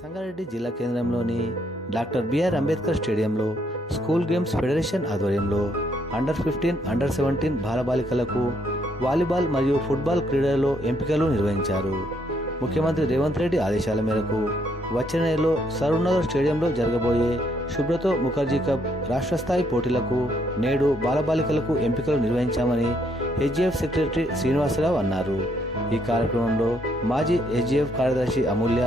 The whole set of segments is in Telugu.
సంగారెడ్డి జిల్లా కేంద్రంలోని డాక్టర్ బిఆర్ అంబేద్కర్ స్టేడియంలో స్కూల్ గేమ్స్ ఫెడరేషన్ ఆధ్వర్యంలో అండర్ ఫిఫ్టీన్ అండర్ సెవెంటీన్ బాలబాలికలకు వాలీబాల్ మరియు ఫుట్బాల్ క్రీడలలో ఎంపికలు నిర్వహించారు. ముఖ్యమంత్రి రేవంత్ రెడ్డి ఆదేశాల మేరకు వచ్చే నెలలో సరూనగర్ స్టేడియంలో జరగబోయే శుభ్రతో ముఖర్జీ కప్ రాష్ట్ర స్థాయి పోటీలకు నేడు బాలబాలికలకు ఎంపికలు నిర్వహించామని హెచ్జిఎఫ్ సెక్రటరీ శ్రీనివాసరావు అన్నారు. ఈ కార్యక్రమంలో మాజీ హెచ్జిఎఫ్ కార్యదర్శి అమూల్య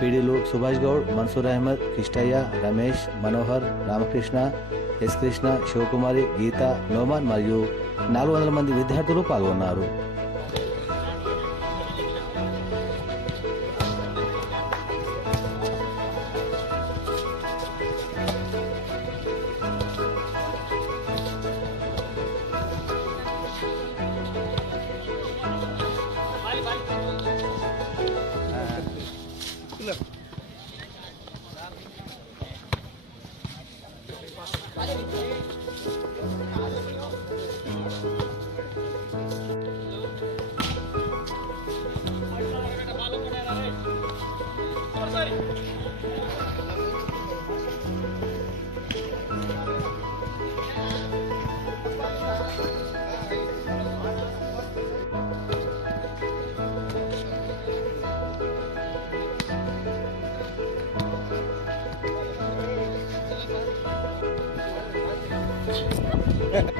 పీడీలు సుభాష్ గౌడ్ మన్సూర్ అహ్మద్ కిష్టయ్య రమేష్ మనోహర్ రామకృష్ణ ఎస్ కృష్ణ శివకుమారి గీత నోమాన్ మరియు నాలుగు వందల మంది విద్యార్థులు పాల్గొన్నారు. Sorry. Yeah.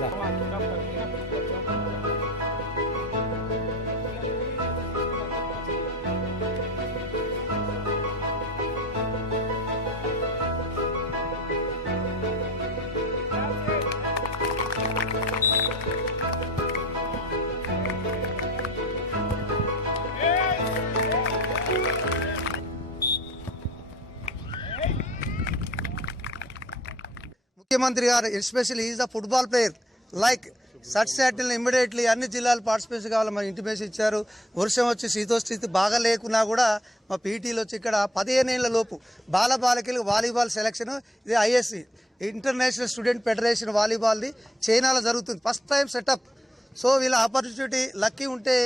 వినయ్ ముఖ్యమంత్రి గారు especially is the football player like sat శాటిల్ని immediately అన్ని జిల్లాలు పార్టిసిపేట్స్ కావాలి. మరి ఇంటిమేషన్ ఇచ్చారు. వర్షం వచ్చి శీతోస్థితి బాగా లేకున్నా కూడా మా పీటీలు వచ్చి ఇక్కడ పదిహేను ఏళ్ళ లోపు బాల బాలికలు వాలీబాల్ సెలక్షన్ ఇది ఐఎస్సి ఇంటర్నేషనల్ స్టూడెంట్ ఫెడరేషన్ వాలీబాల్ది చైనాలో జరుగుతుంది. ఫస్ట్ టైం సెటప్ సో వీళ్ళ ఆపర్చునిటీ లక్కీ ఉంటే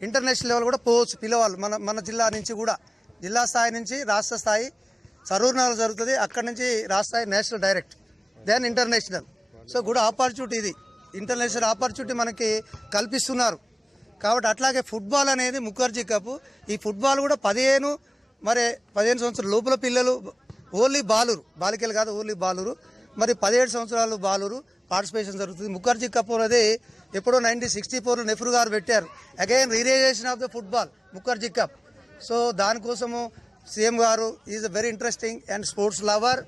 ఇంటర్నేషనల్ లెవెల్ కూడా పోవచ్చు పిలవాలి మన మన జిల్లా నుంచి కూడా. జిల్లా స్థాయి నుంచి రాష్ట్ర స్థాయి సరూర్నగర్ జరుగుతుంది. అక్కడ నుంచి రాష్ట్ర స్థాయి national direct then international so good opportunity ఇది. ఇంటర్నేషనల్ ఆపర్చునిటీ మనకి కల్పిస్తున్నారు. కాబట్టి అట్లాగే ఫుట్బాల్ అనేది ముఖర్జీ కప్ ఈ ఫుట్బాల్ కూడా పదిహేను మరి పదిహేను సంవత్సరాల లోపల పిల్లలు ఓన్లీ బాలురు. బాలికలు కాదు ఓన్లీ బాలురు. మరి పదిహేడు సంవత్సరాలు బాలురు. పార్టిసిపేషన్ జరుగుతుంది. ముఖర్జీ కప్ అనేది ఎప్పుడో నైన్టీన్ సిక్స్టీ ఫోర్లో నెహ్రూ గారు పెట్టారు. Again realisation of the football Mukherjee cup. So దానికోసము సీఎం గారు is a very interesting and sports lover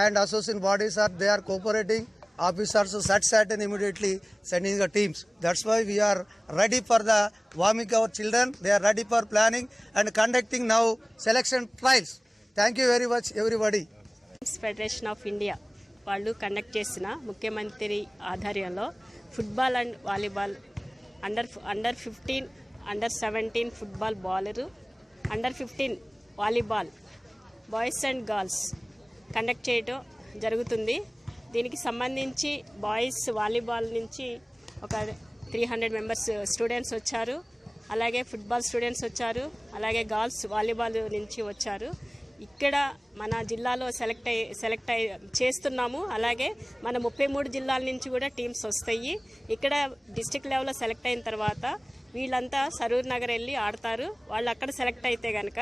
and association bodies are they are cooperating officers set set and immediately sending the teams that's why we are ready for the warming our children they are ready for planning and conducting now selection trials thank you very much everybody federation of India వాళ్ళు కండక్ట్ చేసిన ముఖ్యమంత్రి ఆధ్వర్యంలో football and volleyball under under fifteen under seventeen football bowler under fifteen volleyball boys and girls conduct చేయటం జరుగుతుంది. దీనికి సంబంధించి బాయ్స్ వాలీబాల్ నుంచి ఒక త్రీ హండ్రెడ్ మెంబర్స్ స్టూడెంట్స్ వచ్చారు. అలాగే ఫుట్బాల్ స్టూడెంట్స్ వచ్చారు. అలాగే గర్ల్స్ వాలీబాల్ నుంచి వచ్చారు. ఇక్కడ మన జిల్లాలో సెలెక్ట్ అయ్యి సెలెక్ట్ అయ్యి చేస్తున్నాము. అలాగే మన ముప్పై మూడు జిల్లాల నుంచి కూడా టీమ్స్ వస్తాయి. ఇక్కడ డిస్టిక్ లెవెల్లో సెలెక్ట్ అయిన తర్వాత వీళ్ళంతా సరూర్ నగర్ వెళ్ళి ఆడతారు. వాళ్ళు అక్కడ సెలెక్ట్ అయితే కనుక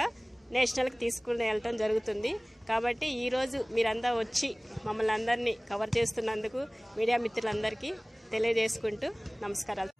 నేషనల్కి తీసుకుని వెళ్ళటం జరుగుతుంది. కాబట్టి ఈరోజు మీరంతా వచ్చి మమ్మల్ని అందరినీ కవర్ చేస్తున్నందుకు మీడియా మిత్రులందరికీ తెలియజేసుకుంటూ నమస్కారాలు.